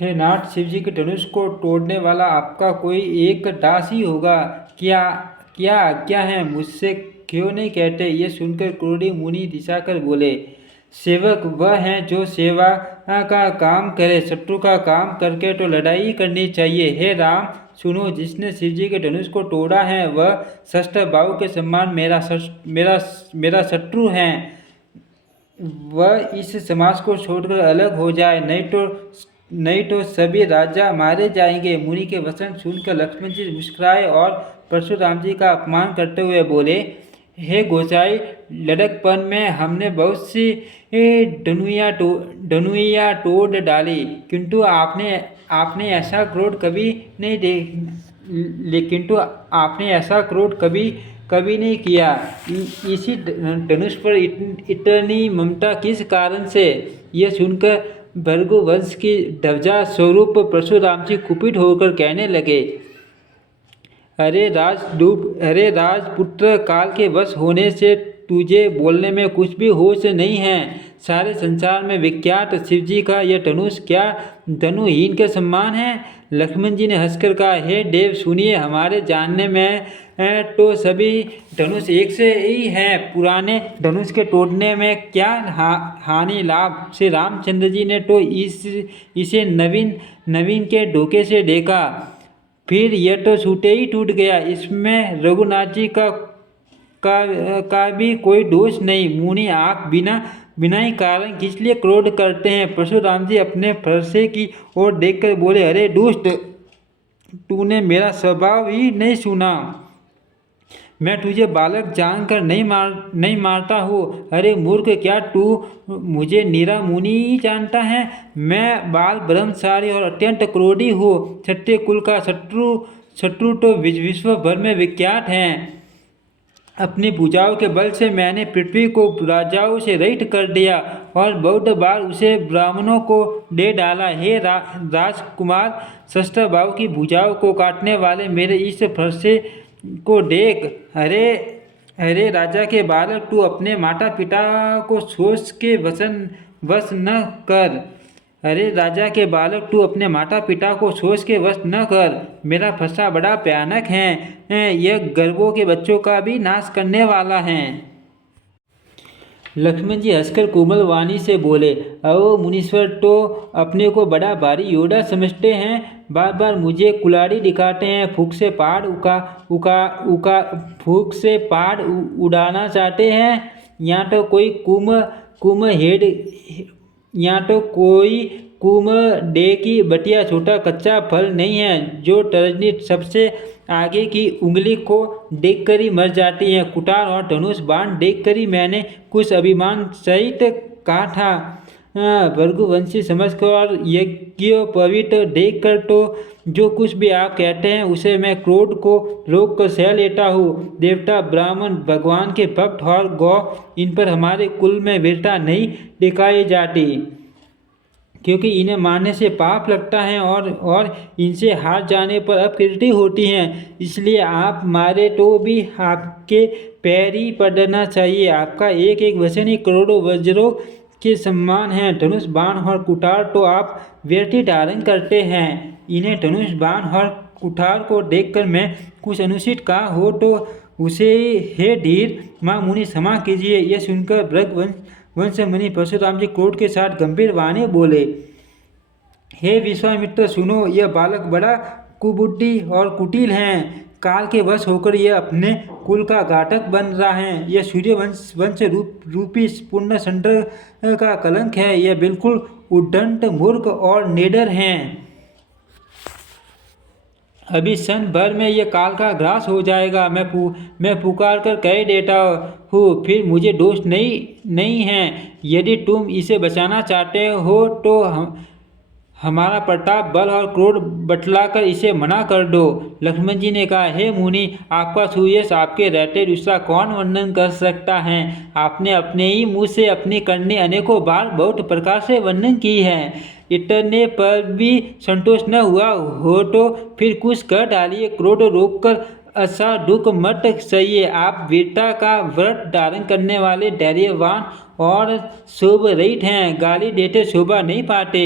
हे नाथ, शिवजी के धनुष को तोड़ने वाला आपका कोई एक दास ही होगा। क्या क्या आज्ञा है, मुझसे क्यों नहीं कहते? ये सुनकर क्रोधी मुनि दिशाकर बोले, सेवक वह है जो सेवा का काम करे, शत्रु का काम करके तो लड़ाई करनी चाहिए। हे राम सुनो, जिसने शिवजी के धनुष को तोड़ा है वह शस्त्र बाहु के समान मेरा शत्रु है। वह इस समाज को छोड़कर अलग हो जाए, नहीं तो सभी राजा मारे जाएंगे। मुनि के वचन सुनकर लक्ष्मण जी मुस्कुराए और परशुराम जी का अपमान करते हुए बोले, हे गोसाई, लड़कपन में हमने बहुत सी धनुइयाँ तोड़ डाली, किंतु आपने ऐसा क्रोध कभी नहीं किंतु आपने ऐसा क्रोध कभी नहीं किया। इसी धनुष पर इतनी ममता किस कारण से? यह सुनकर भृगु वंश की ध्वजा स्वरूप परशुराम जी कुपित होकर कहने लगे, अरे राजपुत्र, काल के वश होने से तुझे बोलने में कुछ भी होश नहीं है। सारे संसार में विख्यात शिवजी का यह धनुष क्या धनुहीन के समान है? लक्ष्मण जी ने हंसकर कहा, हे देव सुनिए, हमारे जानने में तो सभी धनुष एक से ही हैं। पुराने धनुष के तोड़ने में क्या हानि लाभ? श्री रामचंद्र जी ने तो इसे नवीन के धोखे से देखा, फिर यह तो छूटे ही टूट गया। इसमें रघुनाथ जी का भी कोई दोष नहीं। मुनि आप बिना ही कारण किस लिए क्रोध करते हैं? परशुराम जी अपने फरसे की ओर देखकर बोले, अरे दुष्ट, तूने मेरा स्वभाव ही नहीं सुना। मैं तुझे बालक जानकर नहीं मारता हूँ। अरे मूर्ख, क्या तू मुझे नीरा मुनि ही जानता है? मैं बाल ब्रह्मचारी और अत्यंत क्रोधी हूँ। क्षत्रिय कुल का शत्रु तो विश्व भर में विख्यात हैं। अपनी भुजाओं के बल से मैंने पृथ्वी को राजाओं से रहित कर दिया और बहुत बार उसे ब्राह्मणों को दे डाला। हे राजकुमार, शस्त्र बाहु की भुजाओं को काटने वाले मेरे इस फरसे को देख। अरे राजा के बालक, तू अपने माता पिता को सोच के वश न कर। अरे राजा के बालक, तू अपने माता पिता को सोच के वश न कर। मेरा फरसा बड़ा भयानक है, यह गर्भों के बच्चों का भी नाश करने वाला है। लक्ष्मण जी हंसकर कोमल वाणी से बोले, ओ मुनीश्वर, तो अपने को बड़ा भारी योद्धा समझते हैं। बार बार मुझे कुल्हाड़ी दिखाते हैं, फूंक से पहाड़ उड़ाना चाहते हैं। यहाँ तो कोई कुम डे की बटिया छोटा कच्चा फल नहीं है, जो तरजनी सबसे आगे की उंगली को देखकर ही मर जाती है। कुठार और धनुष बाण देखकर ही मैंने कुछ अभिमान सहित कहा था। भृगुवंशी समझकर और यज्ञोपवीत देखकर तो जो कुछ भी आप कहते हैं उसे मैं क्रोध को रोक कर सह लेता हूँ। देवता, ब्राह्मण, भगवान के भक्त और गौ, इन पर हमारे कुल में वीरता नहीं दिखाई जाती, क्योंकि इन्हें मारने से पाप लगता है और इनसे हार जाने पर अपकीर्ति होती है। इसलिए आप मारे तो भी आपके पैर ही पड़ना चाहिए। आपका एक एक वचन ही करोड़ों वज्रों के समान है। धनुष बाण और कुठार तो आप व्यर्थ ही धारण करते हैं। इन्हें धनुष बाण और कुठार को देखकर मैं कुछ अनुचित कहा हो तो उसे हे धीर माँ मुनि क्षमा कीजिए। यह सुनकर भृगुवंश मुनि परशुराम जी क्रोध के साथ गंभीर वाणी बोले, हे विश्वामित्र सुनो, यह बालक बड़ा कुबुद्धि और कुटिल है। काल के वश होकर यह अपने कुल का घातक बन रहा है। यह सूर्यवंश रूपी पूर्ण संडर का कलंक है। यह बिल्कुल उद्दंड, मूर्ख और निडर है। अभी क्षण भर में यह काल का ग्रास हो जाएगा। मैं पुकार कर कह देता हूँ, फिर मुझे दोष नहीं है। यदि तुम इसे बचाना चाहते हो तो हमारा प्रताप, बल और क्रोध बतलाकर इसे मना कर दो। लक्ष्मण जी ने कहा, हे मुनि, आपका सुयश आपके रहते दूसरा कौन वर्णन कर सकता है? आपने अपने ही मुँह से अपनी करनी अनेकों बार बहुत प्रकार से वर्णन की है। इतने पर भी संतोष न हुआ हो तो फिर कुछ कर डालिए। क्रोध रोककर ऐसा दुख मत सहिए। आप वीरता का व्रत धारण करने वाले धैर्यवान और शोभ रहित हैं। गाली देते शोभा नहीं पाते।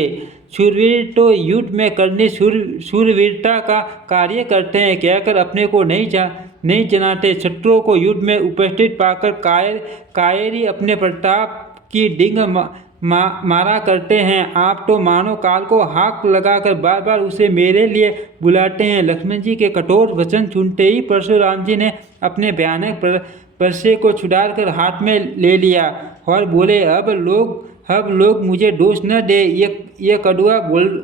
शूरवीर तो युद्ध में करने शूरवीरता का कार्य करते हैं, कहकर अपने को नहीं जनाते। शत्रुओं को युद्ध में उपस्थित पाकर कायरी अपने प्रताप की डिंग मारा करते हैं। आप तो मानो काल को हाक लगाकर बार बार उसे मेरे लिए बुलाते हैं। लक्ष्मण जी के कठोर वचन सुनते ही परशुराम जी ने अपने भयानक परसे को छुड़ाकर हाथ में ले लिया और बोले, अब लोग मुझे दोष न दे। ये कड़वा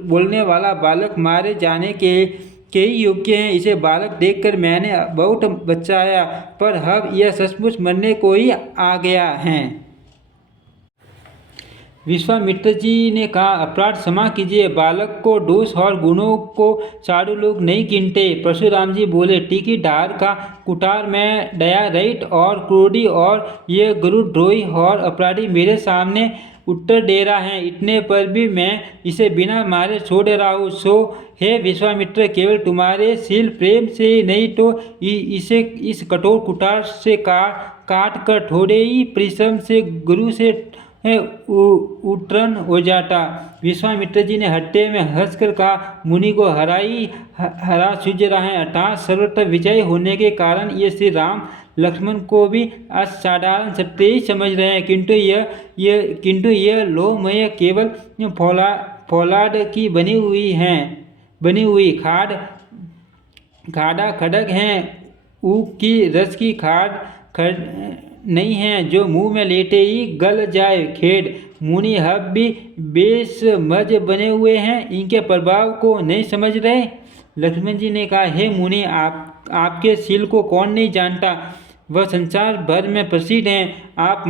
बोलने वाला बालक मारे जाने के ही योग्य हैं। इसे बालक देखकर मैंने बहुत बचाया, पर अब यह सचमुच मरने को ही आ गया है। विश्वामित्र जी ने कहा, अपराध क्षमा कीजिए। बालक को दोष और गुणों को साधु लोग नहीं गिनते। परशुराम जी बोले, टीकी ढार का कुठार में दया रहित और क्रोधी और ये गुरुद्रोही और अपराधी मेरे सामने उत्तर दे रहा है। इतने पर भी मैं इसे बिना मारे छोड़ रहा हूँ। सो हे विश्वामित्र, केवल तुम्हारे शील प्रेम से नहीं तो इसे इस कठोर कुठार से काट कर थोड़े ही परिश्रम से गुरु से उत्तरण हो जाता। विश्वामित्र जी ने हट्टे में हंसकर कहा, मुनि को हरा सूझ रहा है, अर्थात सर्वत्र विजय होने के कारण ये श्री राम लक्ष्मण को भी असाधारण सत्य ही समझ रहे हैं। किंतु यह लोहमय केवल फौलाद की बनी हुई खाड़ा खड़ग है, ऊख की रस की खाड़ नहीं है जो मुंह में लेते ही गल जाए। खेड मुनि अब भी बेसमझ बने हुए हैं, इनके प्रभाव को नहीं समझ रहे। लक्ष्मण जी ने कहा, हे मुनि, आपके शील को कौन नहीं जानता, वह संसार भर में प्रसिद्ध हैं। आप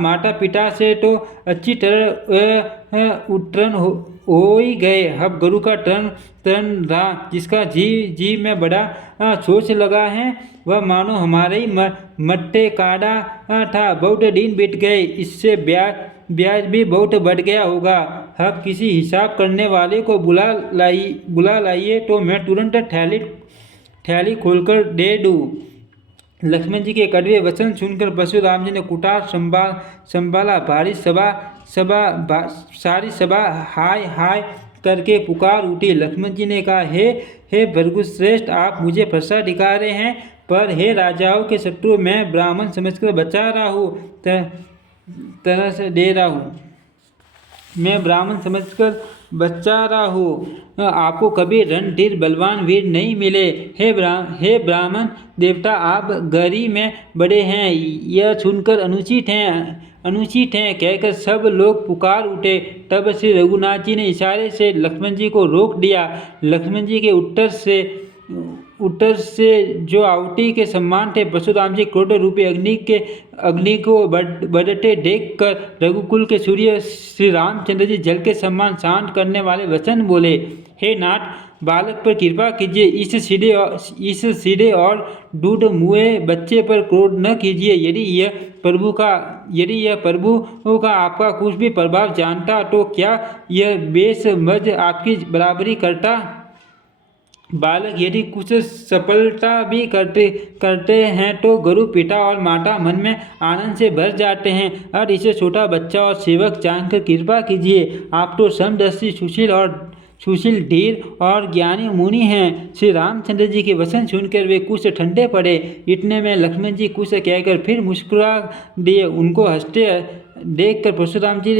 माता पिता से तो अच्छी तरह उत्तरण हो ही गए। अब गुरु का तरण रहा, जिसका जी में बड़ा सोच लगा है, वह मानो हमारे ही मट्टे काड़ा था। बहुत दिन बीत गए, इससे ब्याज भी बहुत बढ़ गया होगा। अब किसी हिसाब करने वाले को बुला लाइए तो मैं तुरंत थैली खोलकर दे दूँ। लक्ष्मण जी के कड़वे वचन सुनकर परशुराम जी ने कुठार संभाला। भारी सारी सभा हाय हाय करके पुकार उठी। लक्ष्मण जी ने कहा, हे भृगुश्रेष्ठ, आप मुझे फंसा दिखा रहे हैं, पर हे राजाओं के शत्रु, मैं ब्राह्मण समझकर बचा रहा हूँ, तरह से दे रहा हूँ। मैं ब्राह्मण समझकर बचा रहा हूँ। आपको कभी रणधीर बलवान वीर नहीं मिले। हे ब्राह्मण देवता, आप गरी में बड़े हैं, यह सुनकर अनुचित हैं कहकर सब लोग पुकार उठे। तब श्री रघुनाथ जी ने इशारे से लक्ष्मण जी को रोक दिया। लक्ष्मण जी के उत्तर से जो आहुति के सम्मान थे, परशुराम जी क्रोध रूपी अग्नि को बढ़ते देखकर रघुकुल के सूर्य श्री रामचंद्र जी जल के सम्मान शांत करने वाले वचन बोले, हे नाथ, बालक पर कृपा कीजिए। इस सीधे और दूध मुए बच्चे पर क्रोध न कीजिए। यदि यह प्रभु का आपका कुछ भी प्रभाव जानता तो क्या यह बेसमझ आपकी बराबरी करता। बालक यदि कुछ सफलता भी करते हैं तो गुरु पिता और माता मन में आनंद से भर जाते हैं। और इसे छोटा बच्चा और सेवक जानकर कृपा कीजिए। आप तो समदर्शी, सुशील, धीर और ज्ञानी मुनि हैं। श्री रामचंद्र जी के वचन सुनकर वे कुछ ठंडे पड़े। इतने में लक्ष्मण जी कुछ कहकर फिर मुस्कुरा दिए। उनको हंसते देखकर परशुराम जी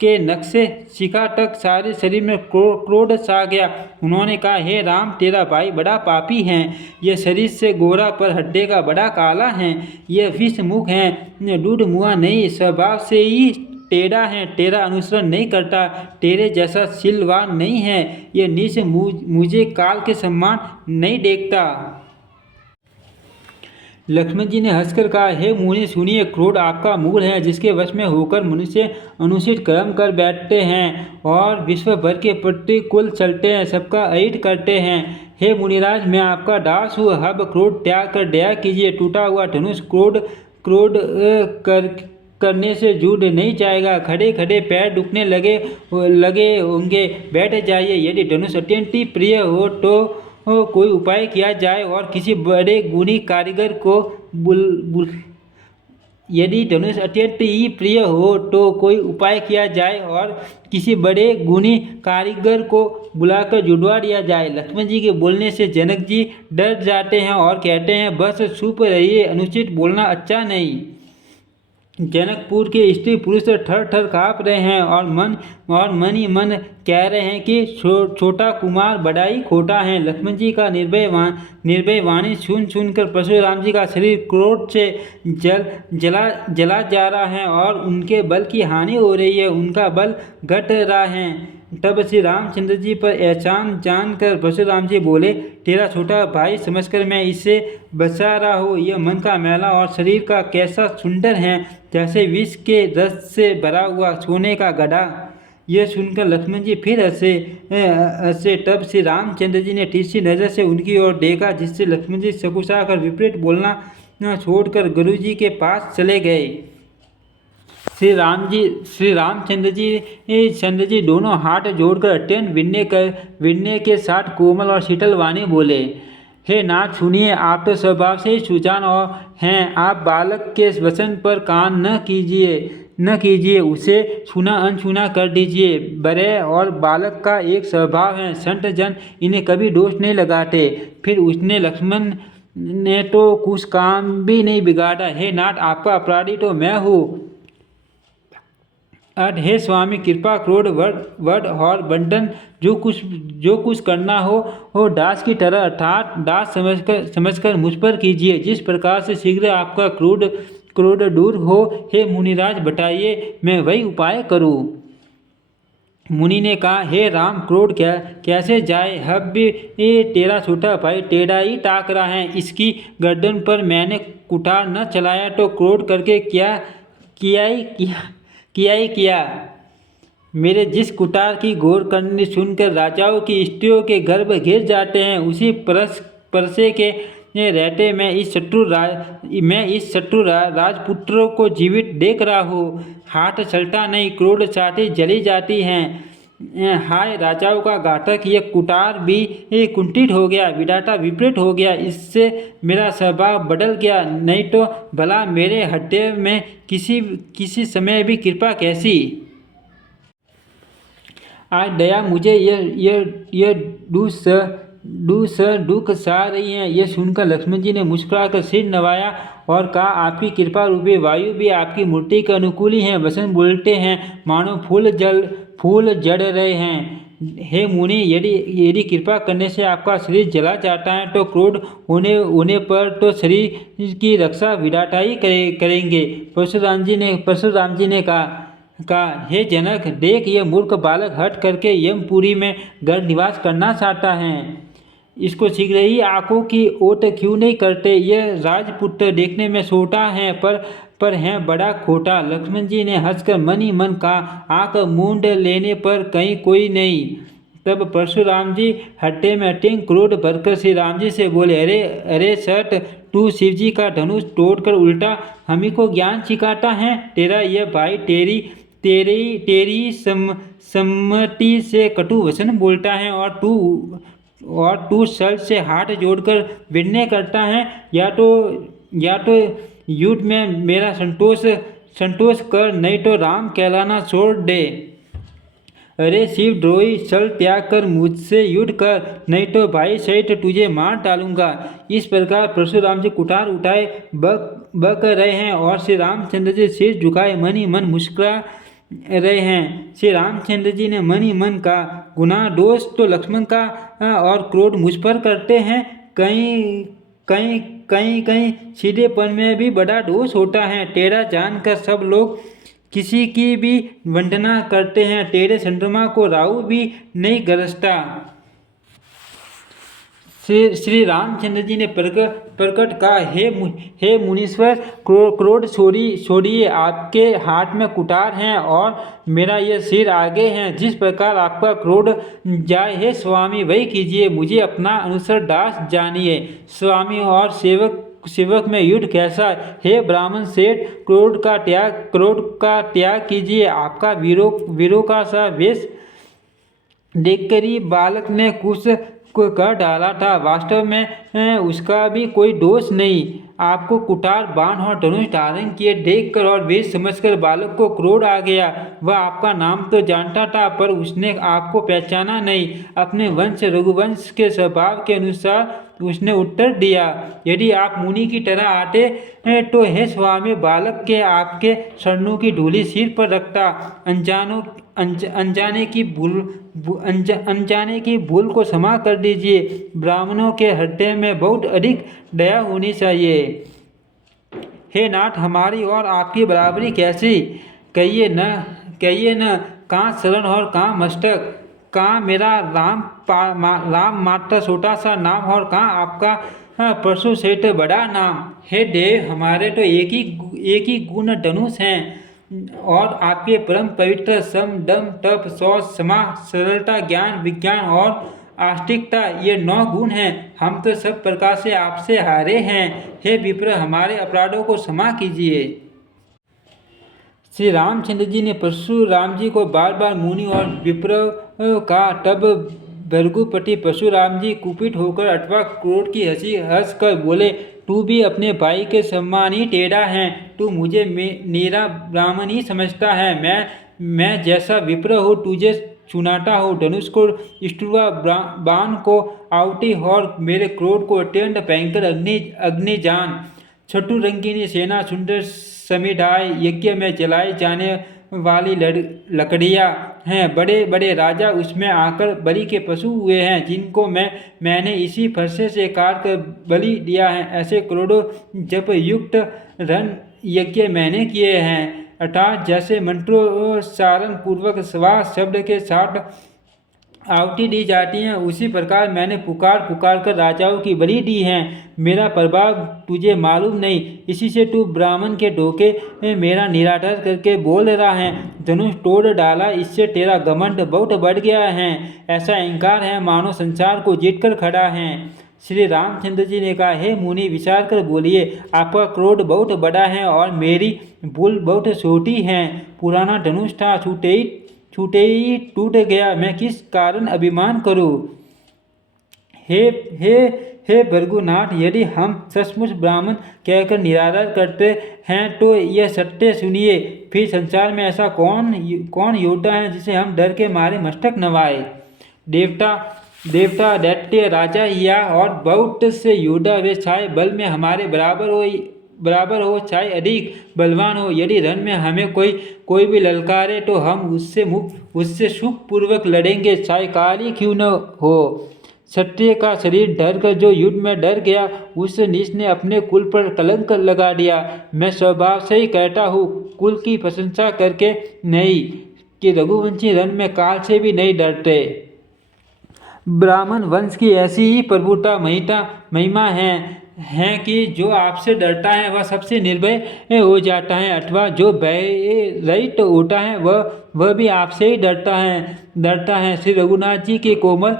के नक्शे शिखा तक सारे शरीर में क्रोध सा गया। उन्होंने कहा, हे राम, तेरा भाई बड़ा पापी है। यह शरीर से गोरा पर हड्डे का बड़ा काला है। यह विष मुख है, दूध मुआ नहीं, स्वभाव से ही टेढ़ा है, तेरा अनुसरण नहीं करता, तेरे जैसा शीलवान नहीं है। यह नीच मुझे काल के सम्मान नहीं देखता। लक्ष्मण जी ने हंसकर कहा, हे मुनि सुनिए, क्रोध आपका मूल है, जिसके वश में होकर मनुष्य अनुचित कर्म कर बैठते हैं और विश्व भर के प्रतिकूल चलते हैं, सबका अहित करते हैं। हे मुनिराज, मैं आपका दास हूँ। अब क्रोध त्याग कर दया कीजिए। टूटा हुआ धनुष क्रोध करने से जुड़ नहीं जाएगा। खड़े खड़े पैर दुखने लगे होंगे, बैठ जाइए। यदि धनुष अत्यंत प्रिय हो तो कोई उपाय किया जाए और किसी बड़े गुणी कारीगर को यदि धनुष अत्यंत ही प्रिय हो तो कोई उपाय किया जाए और किसी बड़े गुणी कारीगर को बुलाकर जुड़वा दिया जाए। लक्ष्मण जी के बोलने से जनक जी डर जाते हैं और कहते हैं, बस चुप रहिए, अनुचित बोलना अच्छा नहीं। जनकपुर के स्त्री पुरुष थर थर काँप रहे हैं और मन ही मन कह रहे हैं कि छोटा कुमार बड़ा ही खोटा है। लक्ष्मण जी का निर्भय वाणी सुनकर परशुराम जी का शरीर क्रोध से जला जा रहा है और उनके बल की हानि हो रही है, उनका बल घट रहा है। तब श्री रामचंद्र जी पर एहसान जानकर परशुराम जी बोले, तेरा छोटा भाई समझकर मैं इसे बचा रहा हूँ। यह मन का मैला और शरीर का कैसा सुंदर है, जैसे विष के रस से भरा हुआ सोने का गड्ढा। यह सुनकर लक्ष्मण जी फिर हंसे। तब श्री रामचंद्र जी ने तीसरी नज़र से उनकी ओर देखा, जिससे लक्ष्मण जी सकुचा कर विपरीत बोलना छोड़कर गुरु जी के पास चले गए। श्री रामचंद्र जी दोनों हाथ जोड़कर अत्यंत विनय के साथ कोमल और शीतल वाणी बोले, हे नाथ सुनिए, आप तो स्वभाव से ही सुजान हैं। आप बालक के वचन पर कान न कीजिए, उसे सुना अनसुना कर दीजिए। बड़े और बालक का एक स्वभाव है, संत जन इन्हें कभी दोष नहीं लगाते। फिर उसने लक्ष्मण ने तो कुछ काम भी नहीं बिगाड़ा। हे नाथ, आपका अपराधी तो मैं हूँ। हे स्वामी, कृपा क्रोध वध और बंधन जो कुछ करना हो दास की तरह अर्थात दास समझकर मुझ पर कीजिए। जिस प्रकार से शीघ्र आपका क्रोध दूर हो, हे मुनिराज बताइए, मैं वही उपाय करूं। मुनि ने कहा, हे राम, क्रोध कैसे जाए। अब भी तेरा छोटा भाई टेढ़ा ही ताक रहा है। इसकी गर्दन पर मैंने कुठार न चलाया तो क्रोध करके किया। मेरे जिस कुठार की घोर करनी सुनकर राजाओं की स्त्रियों के गर्भ घिर जाते हैं, उसी परसे के रहते मैं इस शत्रु राजपुत्रों को जीवित देख रहा हूँ। हाथ चलता नहीं, क्रोध छाती जली जाती हैं। हाय राजाओं का घातक, यह कुठार भी कुंठित हो गया, विधाता विपरीत हो गया। इससे मेरा स्वभाव बदल गया, नहीं तो भला मेरे हृदय में किसी समय भी कृपा कैसी। आज दया मुझे यह दुख सहा रही है। यह सुनकर लक्ष्मण जी ने मुस्कुराकर सिर नवाया और कहा, आपकी कृपा रूपी वायु भी आपकी मूर्ति के अनुकूल ही है। वचन बोलते हैं मानो फूल जड़ रहे हैं। हे मुनि, यदि कृपा करने से आपका शरीर जला जाता है तो क्रोध होने पर तो शरीर की रक्षा विधाता ही करेंगे। परशुराम जी ने कहा, हे जनक, देख, यह मूर्ख बालक हट करके यमपुरी में घर निवास करना चाहता है। इसको शीघ्र ही आंखों की ओट क्यों नहीं करते। यह राजपुत्र देखने में छोटा है पर है बड़ा खोटा। लक्ष्मण जी ने हंसकर मन ही मन कहा, आंख मूंद लेने पर कहीं कोई नहीं। तब परशुराम जी हड्डे में अत्यंत क्रोध भरकर श्री राम जी से बोले, अरे सट, तू शिव जी का धनुष तोड़कर उल्टा हमी को ज्ञान सिखाता है। तेरा यह भाई तेरी सम्मति से कटु वचन बोलता है और तू सर से हाथ जोड़कर विनय करता है। या तो युद्ध में मेरा संतोष कर, नहीं तो राम कहलाना छोड़ दे। अरे शिव द्रोही, चल त्याग कर मुझसे युद्ध कर, नहीं तो भाई सहित तुझे मार डालूंगा। इस प्रकार परशुराम जी कुठार उठाए बक रहे हैं और श्री रामचंद्र जी सिर झुकाए मन ही मन मुस्कुरा रहे हैं। श्री रामचंद्र जी ने मन ही मन कहा, गुनाह दोष तो लक्ष्मण का और क्रोध मुझ पर करते हैं। कहीं सीधेपन में भी बड़ा दोष होता है। टेढ़ा जानकर सब लोग किसी की भी वंदना करते हैं। टेढ़े चंद्रमा को राहु भी नहीं गरजता। श्री रामचंद्र जी ने प्रकट कहा, हे मुनीश्वर, क्रोध छोड़िए। आपके हाथ में कुठार है और मेरा यह सिर आगे है। जिस प्रकार आपका क्रोध जाए, हे स्वामी, वही कीजिए। मुझे अपना अनुसर दास जानिए। स्वामी और सेवक में युद्ध कैसा। हे ब्राह्मण सेठ, क्रोध का त्याग कीजिए। आपका वीरों का सा वेश देखकर ही बालक ने कुछ को कर डाला था। वास्तव में उसका भी कोई दोष नहीं। आपको कुठार बाण और धनुष धारण किए देखकर और वीर समझकर बालक को क्रोध आ गया। वह आपका नाम तो जानता था, पर उसने आपको पहचाना नहीं। अपने वंश रघुवंश के स्वभाव के अनुसार उसने उत्तर दिया, यदि आप मुनि की तरह आते तो हे स्वामी, बालक के आपके चरणों की धूलि सिर पर रखता। अनजाने की भूल को क्षमा कर दीजिए। ब्राह्मणों के हृदय में बहुत अधिक दया होनी चाहिए। हे नाथ, हमारी और आपकी बराबरी कैसी? कहिए न कहाँ शरण और कहाँ मस्तक, कहाँ मेरा राम मात्र छोटा सा नाम और कहाँ आपका परशु सहित बड़ा नाम। हे देव, हमारे तो एक ही गुण धनुष हैं और आपके परम पवित्र सम दम तप शौच क्षमा सरलता ज्ञान विज्ञान और आस्तिकता, ये 9 गुण हैं। हम तो सब प्रकार से आपसे हारे हैं। हे विप्र, हमारे अपराधों को क्षमा कीजिए। श्री रामचंद्र जी ने परशुराम जी को बार बार मुनि और विप्र कहा। तब भृगुपति परशुराम जी कुपित होकर अथवा क्रोध की हंसी हंस कर बोले, तू भी अपने भाई के समान ही टेढ़ा है। तू मुझे मेरा ब्राह्मण ही समझता है। मैं जैसा विप्र हूँ तुझे चुनाता हूँ। धनुष को स्टुवा बाण को आउटी और मेरे क्रोध को अत्यंत भयंकर अग्नि जान। छठुरंगिनी सेना सुंदर समिधाय यज्ञ में जलाई जाने वाली लकड़ियाँ हैं। बड़े बड़े राजा उसमें आकर बलि के पशु हुए हैं, जिनको मैंने इसी फरसे से काट कर बलि दिया है। ऐसे करोड़ों जप युक्त रण यज्ञ मैंने किए हैं, अर्थात जैसे मंत्रोच्चारण पूर्वक स्वा शब्द के साथ आहुति दी जाती है, उसी प्रकार मैंने पुकार कर राजाओं की बलि दी है। मेरा प्रभाव तुझे मालूम नहीं, इसी से तू ब्राह्मण के धोखे में मेरा निरादर करके बोल रहा है। धनुष तोड़ डाला, इससे तेरा घमंड बहुत बढ़ गया है। ऐसा अहंकार है मानो संसार को जीतकर खड़ा है। श्री रामचंद्र जी ने कहा, हे मुनि, विचार कर बोलिए। आपका क्रोध बहुत बड़ा है और मेरी भूल बहुत छोटी है। पुराना धनुष था, छूटे ही टूट गया। मैं किस कारण अभिमान करूं? हे भृगुनाथ, यदि हम सचमुच ब्राह्मण कहकर निरादर करते हैं तो यह सत्य सुनिए। फिर संसार में ऐसा कौन योद्धा है जिसे हम डर के मारे मस्तक नवाए? देवता, दैत्य, राजा या और बहुत से योद्धा वे चाहे बल में हमारे बराबर हो चाहे अधिक बलवान हो, यदि रण में हमें कोई भी ललकारे तो हम उससे सुखपूर्वक लड़ेंगे, चाहे काली क्यों न हो। क्षत्रिय का शरीर डर कर जो युद्ध में डर गया, उस नीच ने अपने कुल पर कलंक लगा दिया। मैं स्वभाव से ही कहता हूँ, कुल की प्रशंसा करके नहीं, कि रघुवंशी रण में काल से भी नहीं डरते। ब्राह्मण वंश की ऐसी ही प्रभुता महिमा है कि जो आपसे डरता है वह सबसे निर्भय हो जाता है, अथवा जो भय रहित होता है वह भी आपसे ही डरता है। श्री रघुनाथ जी के कोमल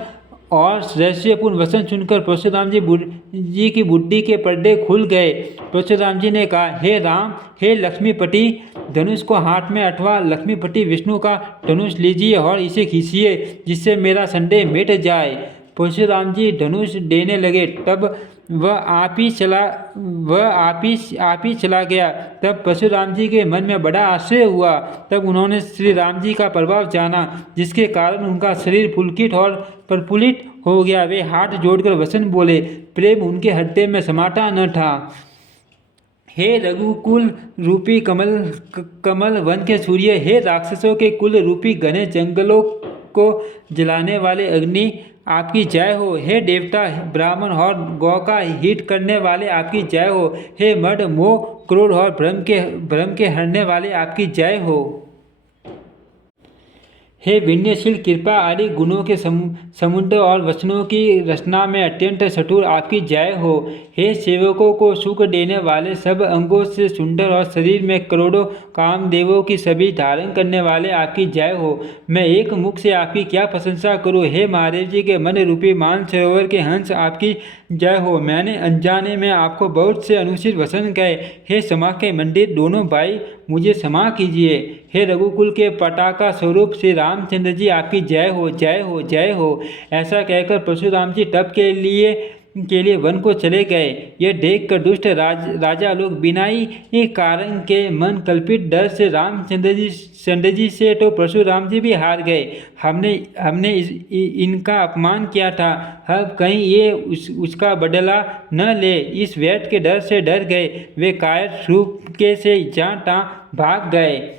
और रहस्यपूर्ण वचन सुनकर परशुराम जी की बुद्धि के पर्दे खुल गए। परशुराम जी ने कहा, हे राम, हे लक्ष्मीपति, धनुष को हाथ में अथवा लक्ष्मीपति विष्णु का धनुष लीजिए और इसे खींचिए, जिससे मेरा संदेह मिट जाए। परशुराम जी धनुष देने लगे, तब वह आप ही चला गया। तब परशुराम जी के मन में बड़ा आश्चर्य हुआ। तब उन्होंने श्री राम जी का प्रभाव जाना, जिसके कारण उनका शरीर पुलकित और प्रफुल्लित हो गया। वे हाथ जोड़कर वचन बोले, प्रेम उनके हृदय में समाता न था। हे रघुकुल रूपी कमल वन के सूर्य, हे राक्षसों के कुल रूपी घने जंगलों को जलाने वाले अग्नि, आपकी जय हो। हे देवता, ब्राह्मण और गौ का हित करने वाले, आपकी जय हो। हे मद मोह क्रोध और भ्रम के हरने वाले, आपकी जय हो। हे विनयशील, कृपा आदि गुणों के समुद्र और वचनों की रचना में अत्यंत चतुर, आपकी जय हो। हे सेवकों को सुख देने वाले, सब अंगों से सुंदर और शरीर में करोड़ों कामदेवों की सभी धारण करने वाले, आपकी जय हो। मैं एक मुख से आपकी क्या प्रशंसा करूं। हे महादेव जी के मन रूपी मानसरोवर के हंस, आपकी जय हो। मैंने अनजाने में आपको बहुत से अनुचित वचन कहे। हे क्षमा के मंदिर दोनों भाई, मुझे क्षमा कीजिए। हे रघुकुल के पटाका स्वरूप श्री रामचंद्र जी आपकी जय हो, जय हो, जय हो। ऐसा कहकर परशुराम जी तप के लिए वन को चले गए। यह देखकर दुष्ट राजा लोग बिना ही कारण के मन कल्पित डर से रामचंद्र जी से तो परशुराम जी भी हार गए। हमने इनका अपमान किया था, अब कहीं ये उसका बदला न ले, इस व्यर्थ के डर से डर गए। वे कायर रूप के से जहाँ तहाँ भाग गए।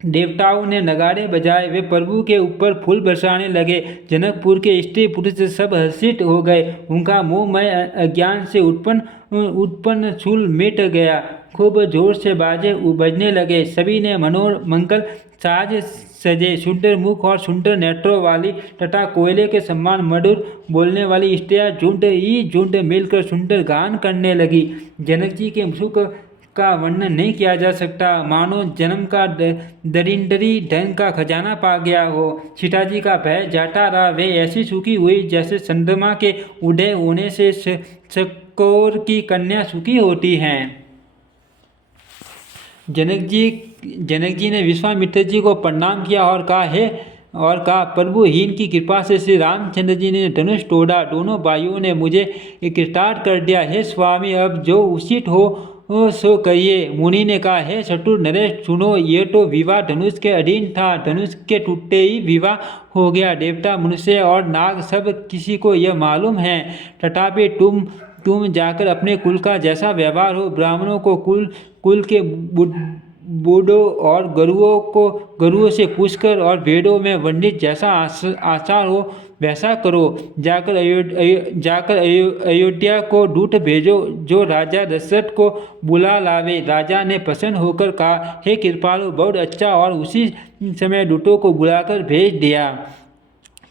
देवताओं ने नगाड़े बजाए, वे प्रभु के ऊपर फूल बरसाने लगे। जनकपुर के स्त्री पुरुष सब हर्षित हो गए। उनका मोहमय अज्ञान से उत्पन्न शूल मिट गया। खूब जोर से बाजे बजने लगे। सभी ने मनोमंगल साज सजे। सुंदर मुख और सुंदर नेत्रों वाली तथा कोयले के समान मधुर बोलने वाली स्त्रियां झुंड मिलकर सुंदर गान करने लगी। जनक जी के सुख का वर्णन नहीं किया जा सकता, मानो जन्म का दरिंदरी धन का खजाना पा गया हो। सीता जी का भय जाता रहा। वे ऐसी सुखी हुई जैसे चंद्रमा के उदय होने से चकोर की कन्या सुखी होती हैं। जनक जी ने विश्वामित्र जी को प्रणाम किया और कहा प्रभु हीन की कृपा से श्री रामचंद्र जी ने धनुष तोड़ा। दोनों भाइयों ने मुझे कृतार्थ कर दिया। हे स्वामी, अब जो उचित हो सो कहिए। मुनि ने कहा, हे चतुर नरेश, सुनो, ये तो विवाह धनुष के अधीन था। धनुष के टूटते ही विवाह हो गया। देवता, मनुष्य और नाग सब किसी को यह मालूम है। तथापि तुम जाकर अपने कुल का जैसा व्यवहार हो, ब्राह्मणों को कुल के बूढ़ों और गरुओं से पूछकर और वेदों में वर्णित जैसा आचार हो वैसा करो। जाकर अयोध्या को दूत भेजो, जो राजा दशरथ को बुला लावे। राजा ने प्रसन्न होकर कहा, हे कृपालु, बहुत अच्छा, और उसी समय दूतों को बुलाकर भेज दिया।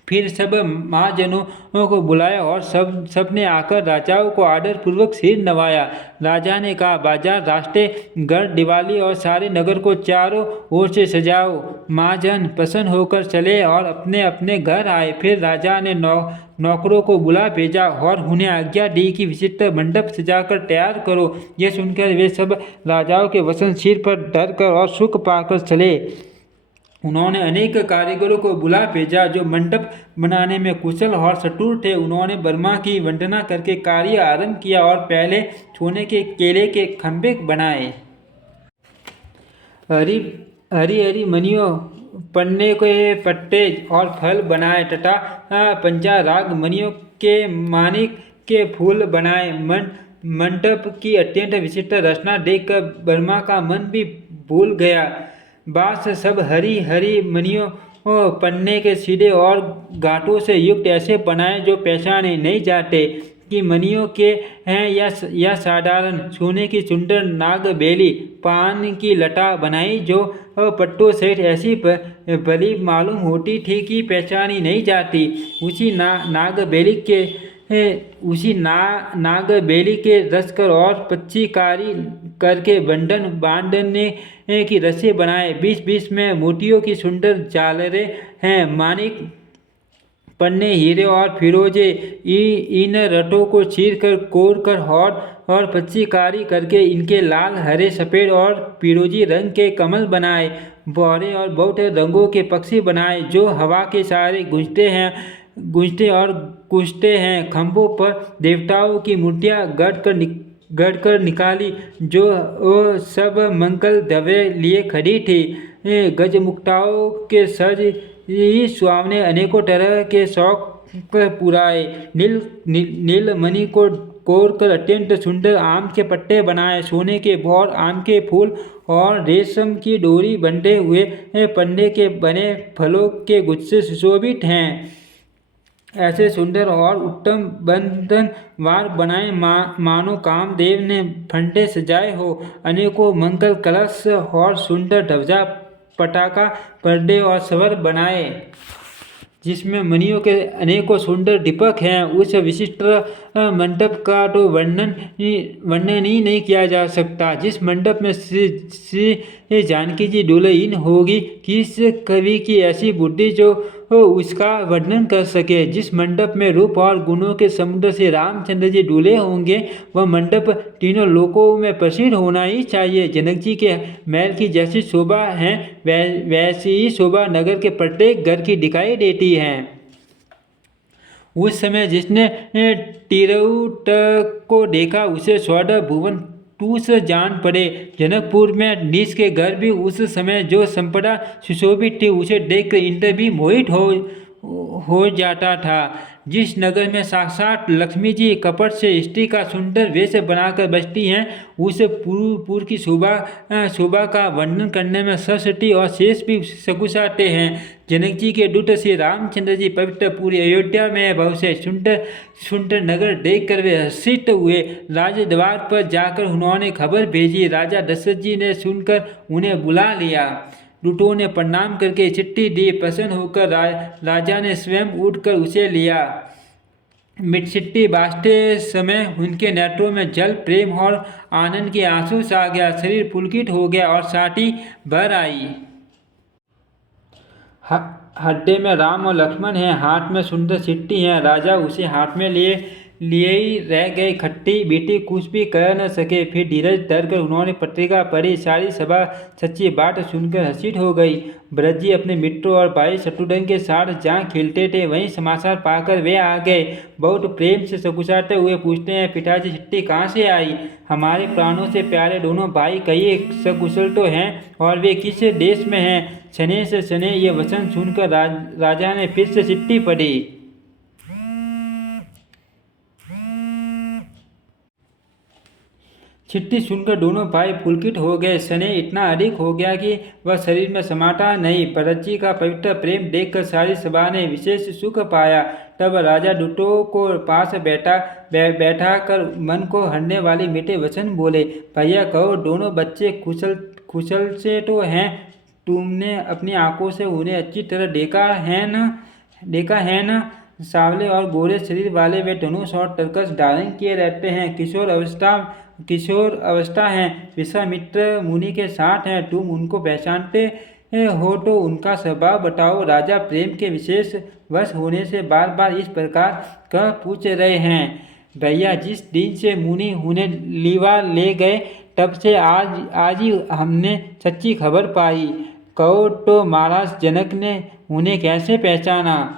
फिर सब महाजनों को बुलाया और सबने आकर राजाओं को आदरपूर्वक सिर नवाया। राजा ने कहा, बाजार, रास्ते, घर, दिवाली और सारे नगर को चारों ओर से सजाओ। महाजन प्रसन्न होकर चले और अपने अपने घर आए। फिर राजा ने नौकरों को बुला भेजा और उन्हें आज्ञा दी कि विचित्र मंडप सजाकर तैयार करो। यह सुनकर वे सब राजाओं के वचन सिर पर धरकर और सुख पाकर चले। उन्होंने अनेक कारीगरों को बुला भेजा जो मंडप बनाने में कुशल और चतुर थे। उन्होंने ब्रह्मा की वंदना करके कार्य आरंभ किया और पहले सोने के केले के खंभे बनाए। हरी मनियों, पन्ने के पत्ते और फल बनाए तथा पंचा राग मनियों के मानिक के फूल बनाए। मंडप की अत्यंत विचित्र रचना देखकर ब्रह्मा का मन भी भूल गया। बाँस सब हरी मनियों, पन्ने के सीधे और गांठों से युक्त ऐसे बनाए जो पहचाने नहीं जाते कि मनियों के हैं या साधारण। सोने की सुंदर नागबेली, पान की लता बनाई जो पट्टों सहित ऐसी भली मालूम होती थी कि पहचानी नहीं जाती। उसी नागबेली के रसकर और पच्चीकारी करके बांधने की रस्सी बनाए। बीच में मोतियों की सुंदर झालरें हैं। मानिक, पन्ने, हीरे और फिरोजे इन रथों को चीरकर कोरकर और पच्चीकारी करके इनके लाल, हरे, सफ़ेद और फिरोजी रंग के कमल बनाए। बहरे और बहुत रंगों के पक्षी बनाए जो हवा के सहारे गूंजते और कूदते हैं। खंभों पर देवताओं की मूर्तियां गढ़कर निकाली जो सब मंगल द्रव्य लिए खड़ी थी। गजमुक्ताओं के सज स्वामी ने अनेकों तरह के शौक पुराए। नीलमणि को कोरकर अत्यंत सुंदर आम के पत्ते बनाए। सोने के भौर, आम के फूल और रेशम की डोरी बंधे हुए पन्ने के बने फलों के गुच्छे सुशोभित हैं। ऐसे सुंदर और उत्तम बंधन वार बनाए मानो कामदेव ने फंदे सजाए हो। अनेकों मंगल कलश और सुंदर ध्वजा, पताका, पर्दे और स्वर बनाए जिसमें मणियों के अनेकों सुंदर दीपक हैं। उस विशिष्ट मंडप का तो वर्णन ही नहीं किया जा सकता। जिस मंडप में श्री ये जानकी जी दुल्हन होगी। किस कवि की ऐसी बुद्धि जो उसका वर्णन कर सके। जिस मंडप में रूप और गुणों के समुद्र से रामचंद्र जी डूले होंगे वह मंडप तीनों लोकों में प्रसिद्ध होना ही चाहिए। जनक जी के महल की जैसी शोभा है वैसी ही शोभा नगर के प्रत्येक घर की दिखाई देती है। उस समय जिसने टिरउट को देखा उसे स्वर्ण भुवन टूस जान पड़े। जनकपुर में नीच के घर भी उस समय जो संपदा सुशोभित थी उसे देखकर इंद्र भी मोहित हो जाता था। जिस नगर में साक्षात लक्ष्मी जी कपट से स्त्री का सुंदर वेश बनाकर बसती हैं उस पुर की शोभा का वर्णन करने में सरस्वती और शेष भी सकुचाते हैं। जनक जी के दूत श्री रामचंद्र जी पवित्र पूरी अयोध्या में बहुत से सुंदर नगर देखकर वे हर्षित हुए। राजद्वार पर जाकर उन्होंने खबर भेजी। राजा दशरथ जी ने सुनकर उन्हें बुला लिया। दूतों ने प्रणाम करके चिट्ठी दी। प्रसन्न होकर राजा ने स्वयं उठकर उसे लिया। चिट्ठी बांटते समय उनके नेत्रों में जल प्रेम और आनंद के आंसू सा गया। शरीर पुलकित हो गया और छाती भर आई। हड्डे में राम और लक्ष्मण हैं, हाथ में सुंदर चिट्ठी है। राजा उसे हाथ में लिए ही रह गए। खट्टी मीठी कुछ भी कह न सके। फिर धीरज धरकर उन्होंने पत्रिका पढ़ी। सारी सभा सच्ची बात सुनकर हर्षित हो गई। भरत जी अपने मित्रों और भाई शत्रुघ्न के साथ जहाँ खेलते थे वहीं समाचार पाकर वे आ गए। बहुत प्रेम से सकुचाते हुए पूछते हैं, पिताजी चिट्ठी कहाँ से आई? हमारे प्राणों से प्यारे दोनों भाई कहिए सकुशल तो हैं और वे किस देश में हैं? छने से छने ये वचन सुनकर राजा ने फिर से चिट्ठी पढ़ी। चिट्ठी सुनकर दोनों भाई पुलकित हो गए। स्नेह इतना अधिक हो गया कि वह शरीर में समाता नहीं। भरत जी का पवित्र प्रेम देखकर सारी सभा ने विशेष सुख पाया। तब राजा दूतों को पास बैठा कर मन को हरने वाली मीठे वचन बोले। भैया कहो, दोनों बच्चे कुशल से तो हैं? तुमने अपनी आंखों से उन्हें अच्छी तरह देखा है न? सांवले और गोरे शरीर वाले वे धनुष और तरकस धारण किए रहते हैं। किशोर अवस्था है। विश्वामित्र मुनि के साथ हैं। तुम उनको पहचानते हो तो उनका स्वभाव बताओ। राजा प्रेम के विशेष वश होने से बार बार इस प्रकार कह पूछ रहे हैं। भैया, जिस दिन से मुनि उन्हें लीवा ले गए तब से आज ही हमने सच्ची खबर पाई। कहो तो महाराज जनक ने उन्हें कैसे पहचाना?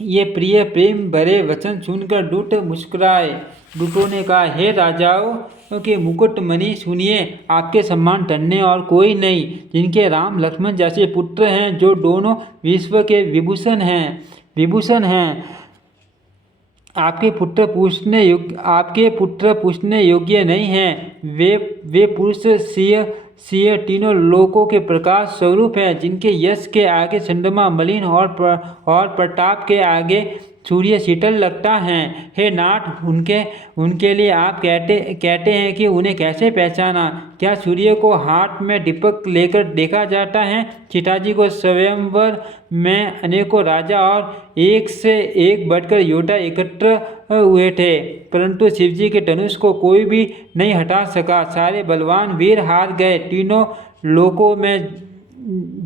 ये प्रिय प्रेम भरे वचन सुनकर दूत मुस्कुराए। दूतों ने कहा, हे राजाओं के मुकुटमणि, सुनिए, आपके सम्मान धन्य और कोई नहीं, जिनके राम लक्ष्मण जैसे पुत्र हैं, जो दोनों विश्व के विभूषण हैं। आपके पुत्र पूछने योग्य नहीं हैं। वे पुरुष सिंह तीनों लोकों के प्रकाश स्वरूप हैं, जिनके यश के आगे चंद्रमा मलिन और प्रताप के आगे सूर्य शीतल लगता है। हे नाथ, उनके लिए आप कहते हैं कि उन्हें कैसे पहचाना? क्या सूर्य को हाथ में दीपक लेकर देखा जाता है? सीताजी को स्वयंवर में अनेकों राजा और एक से एक बढ़कर योद्धा एकत्र हुए थे, परंतु शिवजी के धनुष को कोई भी नहीं हटा सका। सारे बलवान वीर हार गए। तीनों लोकों में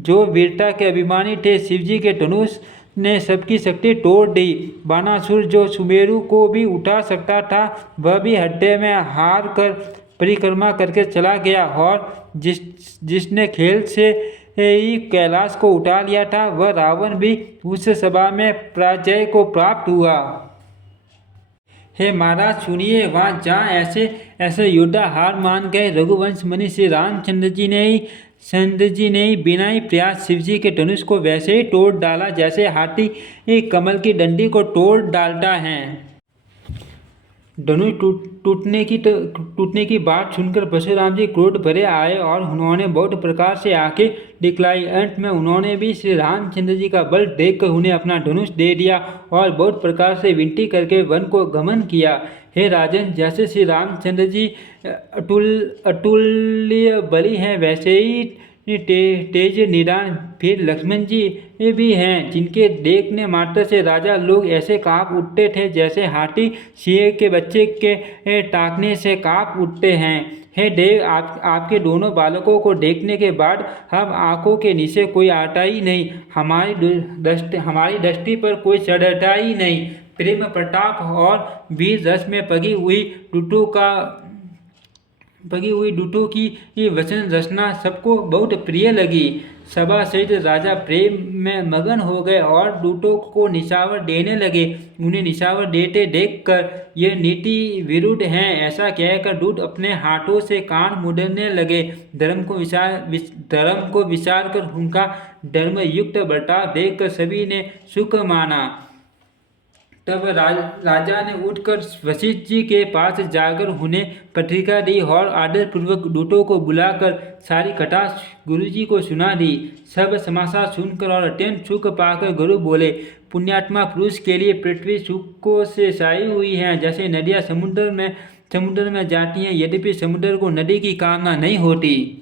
जो वीरता के अभिमानी थे, शिवजी के धनुष ने सबकी शक्ति तोड़ दी। बानासुर, जो सुमेरु को भी उठा सकता था, वह भी हड्डे में हार कर परिक्रमा करके चला गया, और जिसने खेल से ही कैलाश को उठा लिया था, वह रावण भी उस सभा में पराजय को प्राप्त हुआ। हे महाराज सुनिए, वहाँ जहाँ ऐसे योद्धा हार मान गए, रघुवंश मणि श्री रामचंद्र जी ने ही बिना ही प्रयास शिवजी के धनुष को वैसे ही तोड़ डाला जैसे हाथी कमल की डंडी को तोड़ डालता है। धनुष टूटने की बात सुनकर परशुराम जी क्रोध भरे आए और उन्होंने बहुत प्रकार से आंखें दिखलाई। अंत में उन्होंने भी श्री रामचंद्र जी का बल देखकर उन्हें अपना धनुष दे दिया और बहुत प्रकार से विनती करके वन को गमन किया। हे राजन, जैसे श्री रामचंद्र जी अतुल्य बली हैं, वैसे ही तेज निदान। फिर लक्ष्मण जी भी हैं जिनके देखने मात्र से राजा लोग ऐसे काँप उठते थे जैसे हाथी सिंह के बच्चे के ताकने से काँप उठते हैं। हे देव, आपके दोनों बालकों को देखने के बाद हम आंखों के नीचे कोई आता ही नहीं, हमारी दृष्टि पर कोई चढ़ता ही नहीं। प्रेम प्रताप और वीर रस में पगी हुई दुटों की वचन रचना सबको बहुत प्रिय लगी। सभा सहित राजा प्रेम में मगन हो गए और दूतों को निशावर देने लगे। उन्हें निशावर देते देखकर ये नीति विरुद्ध हैं ऐसा कहकर दूत अपने हाथों से कान मुड़ने लगे। धर्म को विचार कर उनका धर्मयुक्त बर्ताव देखकर सभी ने सुख माना। तब राजा ने उठकर वशिष्ठ जी के पास जाकर उन्हें पत्रिका दी और आदरपूर्वक दूतों को बुलाकर सारी कथा गुरुजी को सुना दी। सब समाचार सुनकर और अत्यंत सुख पाकर गुरु बोले, पुण्यात्मा पुरुष के लिए पृथ्वी सुखों से छाई हुई है, जैसे नदियाँ समुद्र में जाती हैं, यद्यपि समुद्र को नदी की कामना नहीं होती,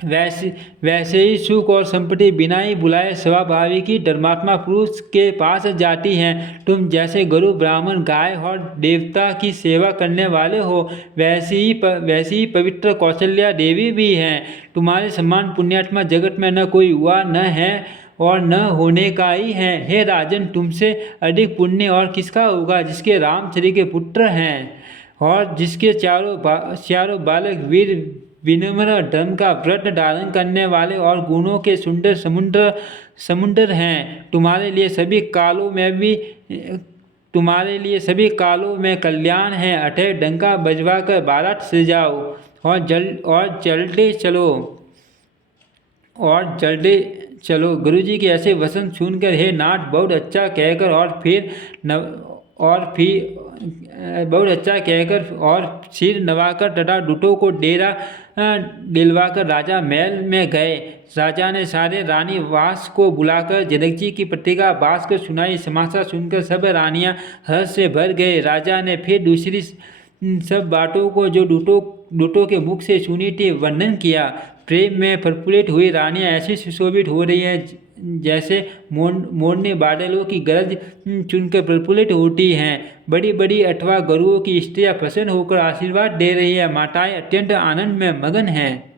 वैसे ही सुख और संपत्ति बिना ही बुलाए स्वाभाविक ही धर्मात्मा पुरुष के पास जाती हैं। तुम जैसे गुरु ब्राह्मण गाय और देवता की सेवा करने वाले हो, वैसी ही पवित्र कौशल्या देवी भी हैं। तुम्हारे समान पुण्यात्मा जगत में न कोई हुआ, न है और न होने का ही है। हे राजन, तुमसे अधिक पुण्य और किसका होगा जिसके रामचरि के पुत्र हैं और जिसके चारों बालक वीर विनम्र धर्म का व्रत धारण करने वाले और गुणों के सुंदर समुद्र हैं। तुम्हारे लिए सभी कालों में कल्याण है। अतः डंका बजवाकर बारात सजाओ और जल्दी चलो। गुरुजी के ऐसे वचन सुनकर हे नाथ बहुत अच्छा कहकर और सिर नवाकर तथा दूतों को डेरा दिलवाकर राजा महल में गए। राजा ने सारे रानी वास को बुलाकर जनक जी की पत्रिका बास कर सुनाई। समाचार सुनकर सब रानियां हर्ष से भर गए। राजा ने फिर दूसरी सब बातों को जो दूतों के मुख से सुनी थी वर्णन किया। प्रेम में प्रफुल्लित हुई रानियां ऐसी सुशोभित हो रही हैं जैसे मोरनी बादलों की गरज चुनकर प्रफुल्लित होती हैं। बड़ी बड़ी अथवा गुरुओं की स्त्रियां प्रसन्न होकर आशीर्वाद दे रही है। माताएं अत्यंत आनंद में मगन हैं।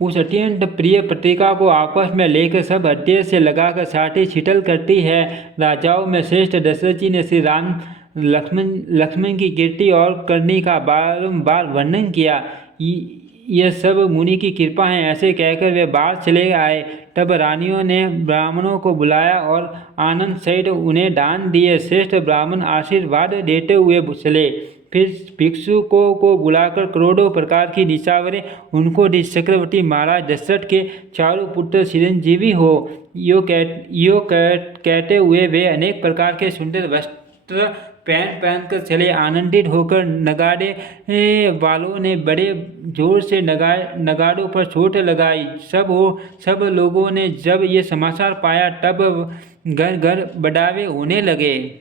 उस अत्यंत प्रिय पत्रिका को आपस में लेकर सब हृदय से लगाकर साथी शीतल करती है। राजाओं में श्रेष्ठ दशरथ जी ने श्री राम लक्ष्मण की कीर्ति और करनी का बारंबार वर्णन किया। यह सब मुनि की कृपा है ऐसे कहकर वे बाहर चले आए। तब रानियों ने ब्राह्मणों को बुलाया और आनंद सहित उन्हें दान दिए। श्रेष्ठ ब्राह्मण आशीर्वाद देते हुए चले। फिर भिक्षुकों को बुलाकर करोड़ों प्रकार की निशावरें उनको दी। चक्रवर्ती महाराज दशरथ के चारों पुत्र चिरंजीवी हो, यो कहते हुए वे अनेक प्रकार के सुंदर वस्त्र पहन कर चले। आनंदित होकर नगाड़े वालों ने बड़े जोर से नगाड़ों पर चोट लगाई। सब लोगों ने जब ये समाचार पाया तब घर घर बढ़ावे होने लगे।